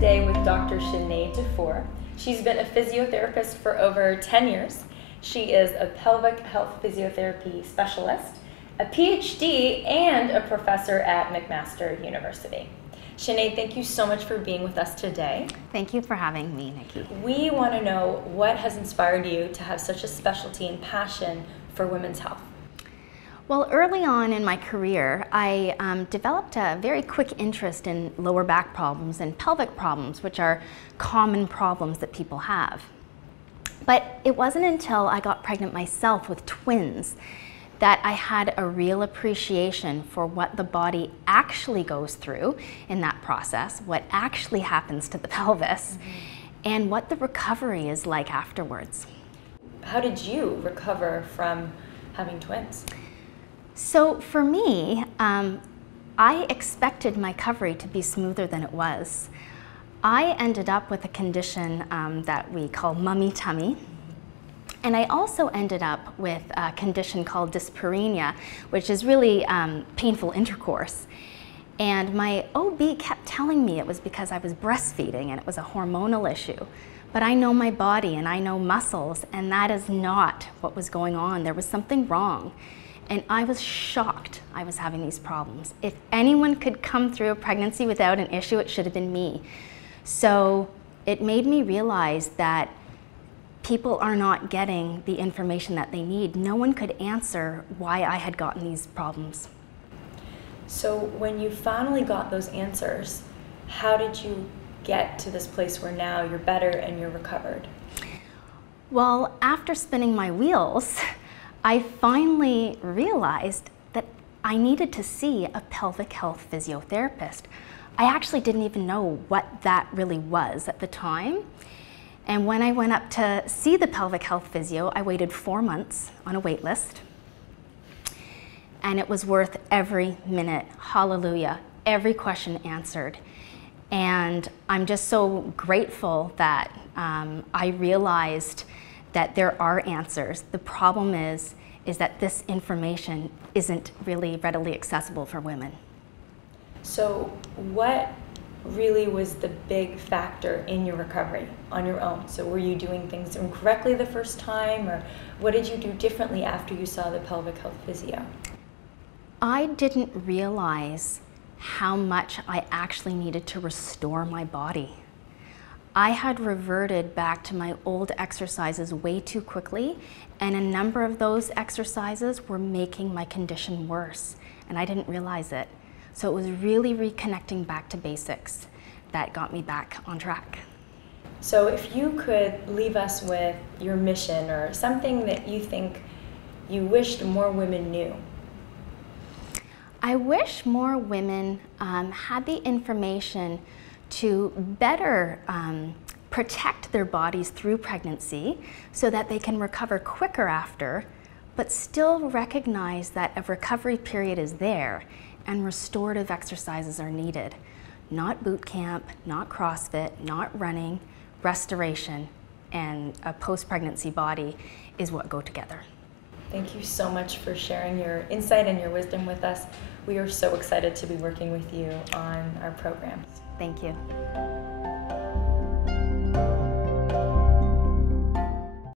today with Dr. Sinead Dufour. She's been a physiotherapist for over 10 years. She is a pelvic health physiotherapy specialist, a PhD, and a professor at McMaster University. Sinead, thank you so much for being with us today. Thank you for having me, Nikki. We want to know what has inspired you to have such a specialty and passion for women's health. Well, early on in my career, I developed a very quick interest in lower back problems and pelvic problems, which are common problems that people have. But it wasn't until I got pregnant myself with twins that I had a real appreciation for what the body actually goes through in that process, what actually happens to the pelvis, and what the recovery is like afterwards. How did you recover from having twins? So for me, I expected my recovery to be smoother than it was. I ended up with a condition that we call mummy tummy. And I also ended up with a condition called Dyspareunia, which is really painful intercourse. And my OB kept telling me it was because I was breastfeeding and it was a hormonal issue. But I know my body and I know muscles, and that is not what was going on. There was something wrong. And I was shocked I was having these problems. If anyone could come through a pregnancy without an issue, it should have been me. So it made me realize that people are not getting the information that they need. No one could answer why I had gotten these problems. So when you finally got those answers, how did you get to this place where now you're better and you're recovered? Well, after spinning my wheels, I finally realized that I needed to see a pelvic health physiotherapist. I actually didn't even know what that really was at the time. And when I went up to see the pelvic health physio, I waited 4 months on a wait list. And it was worth every minute. Hallelujah. Every question answered. And I'm just so grateful that I realized that there are answers. The problem is that this information isn't really readily accessible for women. So what really was the big factor in your recovery on your own? So were you doing things incorrectly the first time, or what did you do differently after you saw the pelvic health physio? I didn't realize how much I actually needed to restore my body. I had reverted back to my old exercises way too quickly, and a number of those exercises were making my condition worse, and I didn't realize it. So it was really reconnecting back to basics that got me back on track. So if you could leave us with your mission or something that you think you wished more women knew. I wish more women had the information to better protect their bodies through pregnancy so that they can recover quicker after, but still recognize that a recovery period is there and restorative exercises are needed. Not boot camp, not CrossFit, not running. Restoration and a post-pregnancy body is what go together. Thank you so much for sharing your insight and your wisdom with us. We are so excited to be working with you on our programs. Thank you.